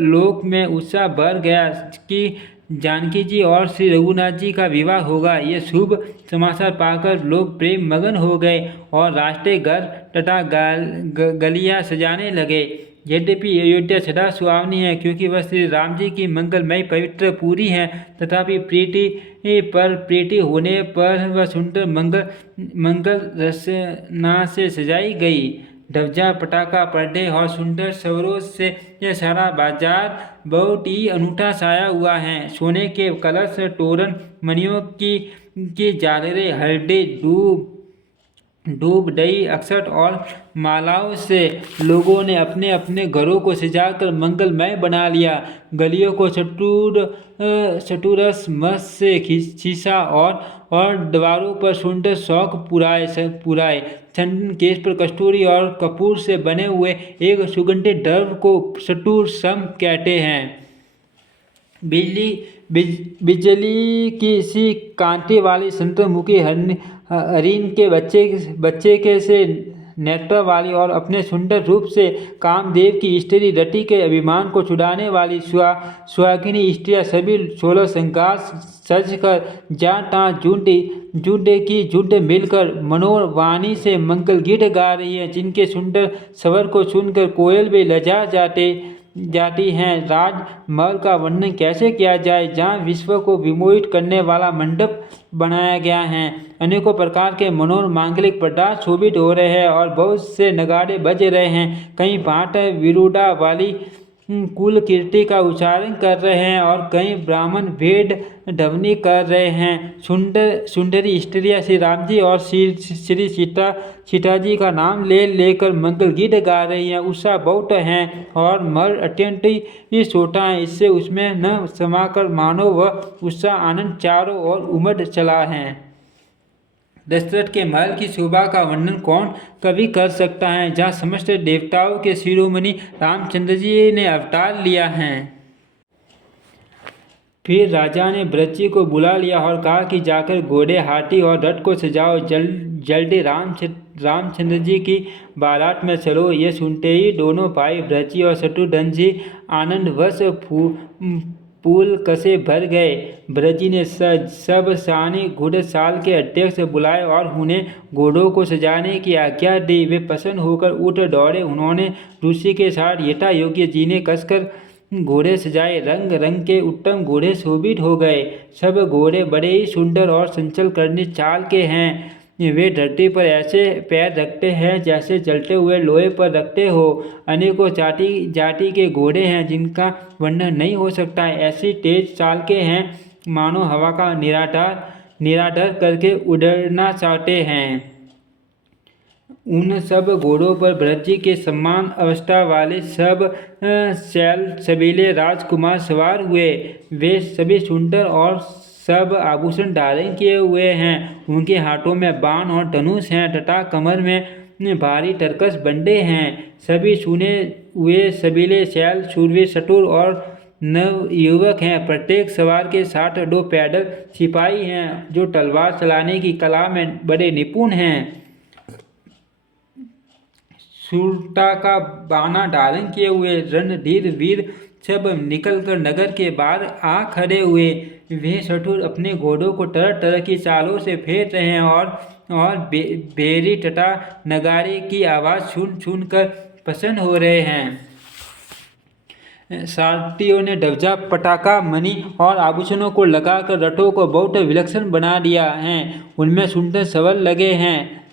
लोक में उत्साह बढ़ गया कि जानकी जी और श्री रघुनाथ जी का विवाह होगा। ये शुभ समाचार पाकर लोग प्रेम मगन हो गए और राष्ट्रीय घर तथा गलियां सजाने लगे। यद्यपि अयोध्या सदा सुहावनी है क्योंकि वह श्री राम जी की मंगलमय पवित्र पूरी है, तथापि प्रीति होने पर वह सुंदर मंगल रचना से सजाई गई। ध्वजा, पटाखा, पर्दे और सुंदर सवरों से यह सारा बाजार बहुत ही अनूठा छाया हुआ है। सोने के कलश, तोरण, मणियों की झालरें, हल्दी, दूब, दही, अक्षत और मालाओं से लोगों ने अपने अपने घरों को सजाकर मंगलमय बना लिया। गलियों को चतुरस मस से शीशा और दीवारों पर सुंदर शौक पुराए। चंदन, केश पर कस्तूरी और कपूर से बने हुए एक सुगंधित द्रव्य को चतुर सम कहते हैं। बिजली की सी कांति वाली संतमुखी हरिण के बच्चे के से नेत्र वाली और अपने सुंदर रूप से कामदेव की स्त्री रति के अभिमान को छुड़ाने वाली सुहागिनी स्त्रियाँ सभी 16 श्रृंगार सज कर जहाँ झुंड की झुंड मिलकर मनोवाणी से मंगल गीत गा रही है, जिनके सुंदर स्वर को सुनकर कोयल भी लजा जाती हैं। राजमहल का वर्णन कैसे किया जाए, जहाँ विश्व को विमोहित करने वाला मंडप बनाया गया है। अनेकों प्रकार के मनोहर मांगलिक पदार्थ शोभित हो रहे हैं और बहुत से नगाड़े बज रहे हैं। कई भाट विरुड़ा वाली कुल कीर्ति का उच्चारण कर रहे हैं और कई ब्राह्मण भेद ध्वनि कर रहे हैं। सुंदरी स्त्रियाँ श्री राम जी और श्री सीता जी का नाम लेकर मंगल गीत गा रही हैं। उत्साह बहुत है और महल अत्यंत ही छोटा है, इससे उसमें न समाकर मानो वह उत्साह आनंद चारों ओर उमड़ चला है। दशरथ के महल की शोभा का वर्णन कौन कभी कर सकता है, जहाँ समस्त देवताओं के शिरोमणि रामचंद्र जी ने अवतार लिया है। फिर राजा ने ब्रज को बुला लिया और कहा कि जाकर घोड़े, हाथी और रथ को सजाओ, जल्दी रामचंद्र जी की बारात में चलो। ये सुनते ही दोनों भाई ब्रज और शत्रुघ्न जी आनंदवश फूल कसे भर गए। ब्रजी ने सब सानी घुड़साल के अध्यक्ष बुलाए और उन्हें घोड़ों को सजाने की आज्ञा दी। वे प्रसन्न होकर उठ दौड़े। उन्होंने ऋषि के साथ यथा योग्य जी ने कसकर घोड़े सजाए। रंग रंग के उत्तम घोड़े शोभित हो गए। सब घोड़े बड़े ही सुंदर और संचल करने चाल के हैं। वे धरती पर ऐसे पैर रखते हैं जैसे जलते हुए लोहे पर रखते हो। अनेकों जाति के घोड़े हैं जिनका वर्णन नहीं हो सकता। ऐसी तेज चाल के हैं मानो हवा का निराधार करके उड़ना चाहते हैं। उन सब घोड़ों पर ब्रज के समान अवस्था वाले सब सबीले राजकुमार सवार हुए। वे सभी सुंदर और सब आभूषण धारण किए हुए हैं। उनके हाथों में बाण और धनुष हैं तथा कमर में भारी तरकस बंधे हैं। सभी सुने हुए सबीले शैल शूरवीर चतुर और नव युवक हैं। प्रत्येक सवार के साथ 2 पैदल सिपाही हैं जो तलवार चलाने की कला में बड़े निपुण हैं। शूरता का बाना धारण किए हुए रणधीर वीर सब निकलकर नगर के बाहर आ खड़े हुए। वे चतुर अपने घोड़ों को तरह तरह की चालों से फेर रहे हैं और भेरी तथा नगाड़े की आवाज़ सुन कर प्रसन्न हो रहे हैं। सारथियों ने ध्वजा, पटाखा, मणि और आभूषणों को लगाकर रथों को बहुत विलक्षण बना दिया है। उनमें सुंदर सवर लगे हैं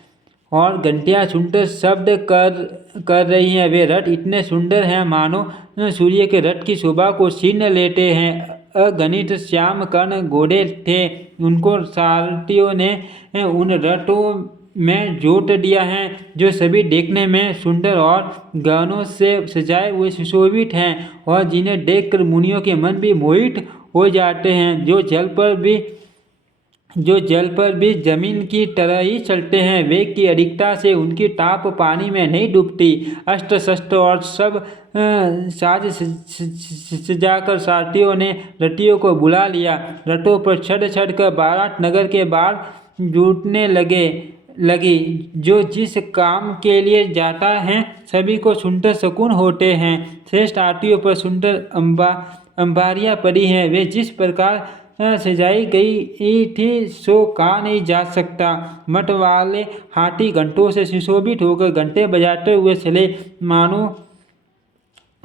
और घंटियां सुंदर शब्द कर रही हैं। वे रथ इतने सुंदर हैं मानो सूर्य के रथ की शोभा को छीन लेते हैं। अगणित श्याम कर्ण घोड़े थे। उनको सारथियों ने उन रथों में जोत दिया है जो सभी देखने में सुंदर और गहनों से सजाए हुए सुशोभित हैं और जिन्हें देखकर मुनियों के मन भी मोहित हो जाते हैं। जो जल पर भी जमीन की तरह ही चलते हैं। वेग की अधिकता से उनकी टाप पानी में नहीं डूबती। अस्त्र शस्त्र और सब साज सजाकर सारथियों ने रथियों को बुला लिया। रथों पर चढ़ कर बारात नगर के बाहर जुटने लगी। जो जिस काम के लिए जाता है सभी को सुंदर शकुन होते हैं। श्रेष्ठ आरतियों पर सुंदर अंबारियाँ पड़ी हैं। वे जिस प्रकार सजाई गई थी सो कहा नहीं जा सकता। मठ वाले हाथी घंटों से सुशोभित होकर घंटे बजाते हुए चले मानो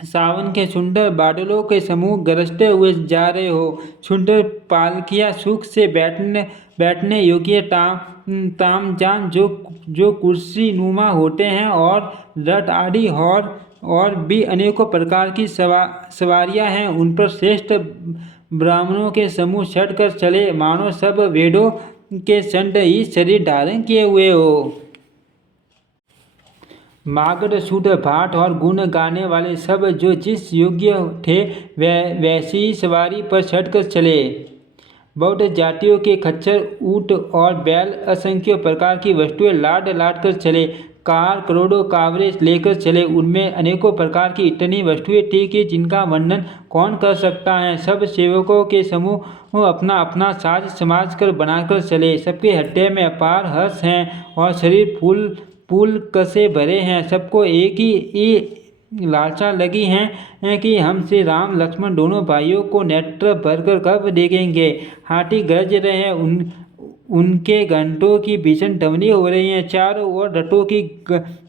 सावन के सुंदर बादलों के समूह गरजते हुए जा रहे हो। सुंदर पालकियाँ सुख से बैठने योग्य तामजान जो कुर्सी नुमा होते हैं और रथ आदि और भी अनेकों प्रकार की सवारियाँ हैं। उन पर श्रेष्ठ ब्राह्मणों के समूह चढ़कर चले मानो सब वेदों के चंड ही शरीर धारण किए हुए हो। मागध शुद्ध भाट और गुण गाने वाले सब जो जिस योग्य थे वैसी ही सवारी पर चढ़कर चले। बौद्ध जातियों के खच्चर, ऊँट और बैल असंख्य प्रकार की वस्तुएं लाद कर चले। कार करोड़ों कावरे लेकर चले। उनमें अनेकों प्रकार की इतनी वस्तुएं थी कि जिनका वर्णन कौन कर सकता है। सब सेवकों के समूह अपना अपना साज समाज कर बनाकर चले। सबके हृदय में अपार हर्ष हैं और शरीर पुल कसे भरे हैं। सबको एक ही लालसा लगी हैं कि हम श्री राम लक्ष्मण दोनों भाइयों को नेत्र भरकर कब देखेंगे। हाथी गरज रहे हैं, उनके घंटों की भीषण ध्वनि हो रही है। चारों ओर रथों की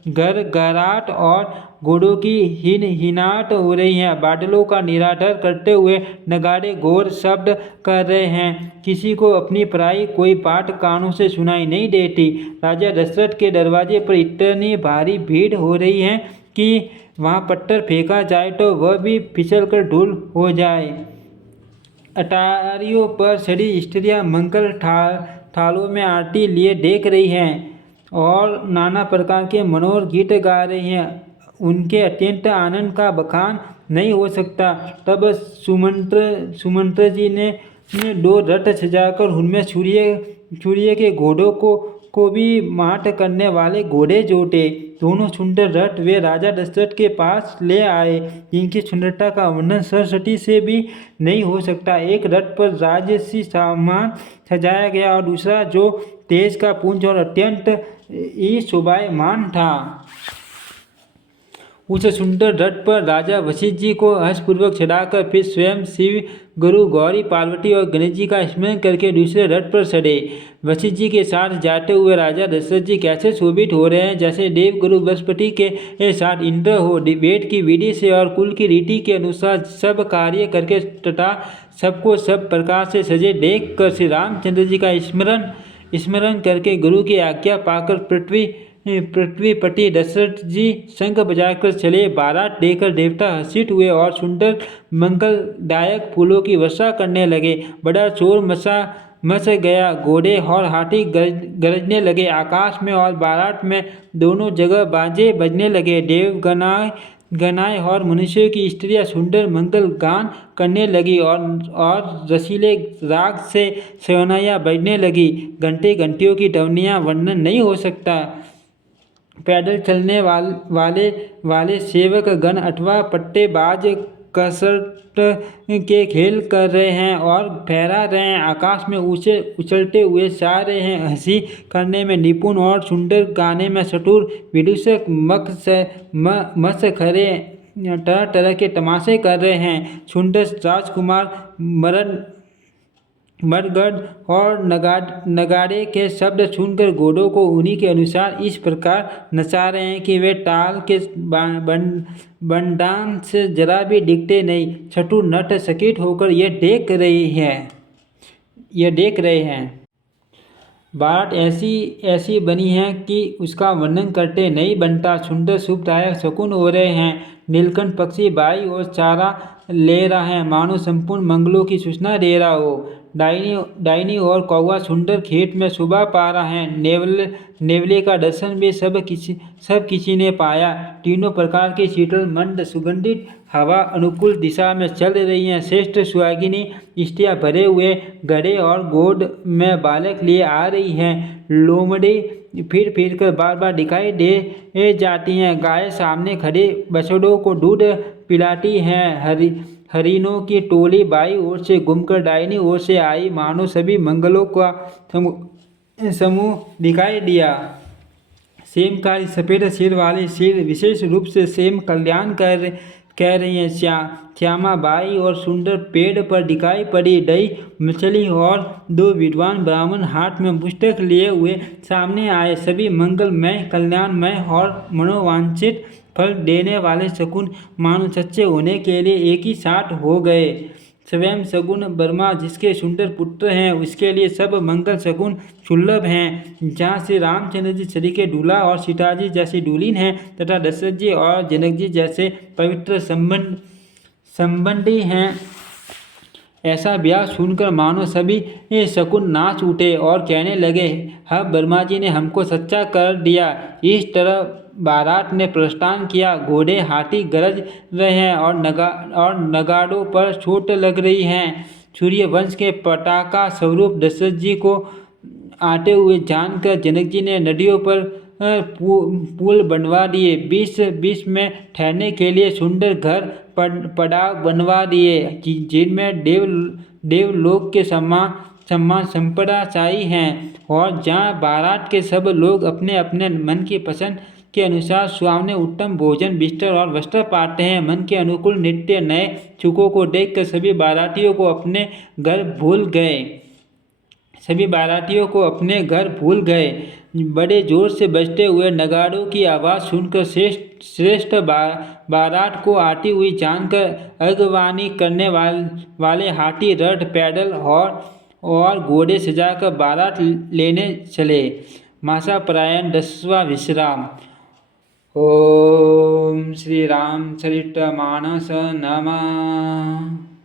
गड़गड़ाहट और घोड़ों की हिनहिनाहट हो रही है। बादलों का निरादर करते हुए नगाड़े घोर शब्द कर रहे हैं। किसी को अपनी पराई कोई बात कानों से सुनाई नहीं देती। राजा दशरथ के दरवाजे पर इतनी भारी भीड़ हो रही है कि वहाँ पत्थर फेंका जाए तो वह भी फिसलकर धूल हो जाए। अटारियों पर सड़ी स्त्रियां मंगल थालों में आरती लिए देख रही हैं और नाना प्रकार के मनोहर गीत गा रही हैं। उनके अत्यंत आनंद का बखान नहीं हो सकता। तब सुमंत्र जी ने 2 रथ सजाकर उनमें सूर्य के घोड़ों को भी मात करने वाले घोड़े जोटे। दोनों सुंदर रथ वे राजा दशरथ के पास ले आए, जिनकी सुंदरता का वर्णन सरस्वती से भी नहीं हो सकता। एक रथ पर राजसी सामान सजाया गया और दूसरा जो तेज का पुंज और अत्यंत ही शोभायमान था। उस सुंदर रथ पर राजा वशिष्ठ जी को हर्षपूर्वक चढ़ाकर फिर स्वयं शिव, गुरु, गौरी, पार्वती और गणेश जी का स्मरण करके दूसरे रथ पर चढ़े। वशिष्ठ जी के साथ जाते हुए राजा दशरथ जी कैसे शोभित हो रहे हैं, जैसे देव गुरु बृहस्पति के साथ इंद्र हो। वेद की विधि से और कुल की रीति के अनुसार सब कार्य करके तथा सबको सब प्रकार से सजे देख कर श्री रामचंद्र जी का स्मरण करके गुरु की आज्ञा पाकर पृथ्वीपति दशरथ जी शंख बजाकर चले। बारात देकर देवता हर्षित हुए और सुंदर मंगलदायक फूलों की वर्षा करने लगे। बड़ा शोर मच गया। घोड़े और हाथी गरजने लगे। आकाश में और बारात में दोनों जगह बाजे बजने लगे। गणाएं और मनुष्यों की स्त्रियां सुंदर मंगल गान करने लगी और रसीले राग से शहनाइयाँ बजने लगी। घंटे घंटियों की ध्वनियाँ वर्णन नहीं हो सकता। पैदल चलने वाले सेवक गण अथवा पट्टेबाज कसरत के खेल कर रहे हैं और फहरा रहे हैं। आकाश में ऊंचे उछलते हुए जा रहे हैं। हंसी करने में निपुण और सुंदर गाने में चतुर विदूषक मत्स्यखरे तरह तरह के तमाशे कर रहे हैं। सुंदर राजकुमार मरगढ़ और नगाड़े के शब्द सुनकर घोड़ों को उन्हीं के अनुसार इस प्रकार नचा रहे हैं कि वे ताल के बंडान से जरा भी दिखते नहीं। चतुर नट चकित होकर यह देख रहे हैं। बारात ऐसी बनी है कि उसका वर्णन करते नहीं बनता। सुंदर शुभदायक शकुन हो रहे हैं। नीलकंठ पक्षी बाई और चारा ले रहा है, मानो संपूर्ण मंगलों की सूचना दे रहा हो। डाइनी और कौवा सुंदर खेत में शोभा पा रहा है। नेवले का दर्शन भी सब किसी ने पाया। तीनों प्रकार की शीतल मंद सुगंधित हवा अनुकूल दिशा में चल रही है। श्रेष्ठ सुहागिनी स्त्रियां भरे हुए घड़े और गोद में बालक लिए आ रही हैं। लोमड़ी फिर कर बार बार दिखाई दे जाती हैं। गाय सामने खड़े बछड़ों को दूध पिलाती हैं। हरिणों की टोली बाई ओर से घूमकर दाहिनी ओर से आई, मानो सभी मंगलों का समूह दिखाई दिया। सेमकारी सफ़ेद सिर वाली सिर विशेष रूप से सेम कल्याण कह रही हैं। श्यामा बाई और सुंदर पेड़ पर दिखाई पड़ी। दही मछली और 2 विद्वान ब्राह्मण हाथ में पुस्तक लिए हुए सामने आए। सभी मंगलमय, कल्याणमय और मनोवांछित फल देने वाले शकुन मानो सच्चे होने के लिए एक ही साथ हो गए। स्वयं शकुन ब्रह्मा जिसके सुंदर पुत्र हैं, उसके लिए सब मंगल शकुन सुलभ हैं। जहाँ श्री रामचंद्र जी सरीखे दूल्हा और सीता जी जैसी दुल्हन हैं तथा दशरथ जी और जनक जी जैसे पवित्र संबंधी हैं। ऐसा ब्याह सुनकर मानो सभी शकुन नाच उठे और कहने लगे, हाँ, ब्रह्मा जी ने हमको सच्चा कर दिया। इस तरह बारात ने प्रस्थान किया। घोड़े हाथी गरज रहे हैं और नगाड़ों पर चोट लग रही हैं। सूर्य वंश के पताका स्वरूप दशरथ जी को आते हुए जानकर जनक जी ने नदियों पर पुल बनवा दिए। बीच में ठहरने के लिए सुंदर घर पड़ाव बनवा दिए, जिनमें देवलोक के सम्मान संपदा शाही हैं और जहाँ बारात के सब लोग अपने अपने मन की पसंद के अनुसार सुहावने उत्तम भोजन बिस्तर और वस्त्र पाते हैं। मन के अनुकूल नृत्य नए सुखों को देखकर सभी बारातियों को अपने घर भूल गए। बड़े जोर से बजते हुए नगाड़ों की आवाज़ सुनकर श्रेष्ठ बारात को आती हुई जानकर अगवानी करने वाले हाथी रथ पैदल और घोड़े सजाकर बारात लेने चले। मासापरायण 10वां विश्राम। ओम श्री रामचरितमानस नमः।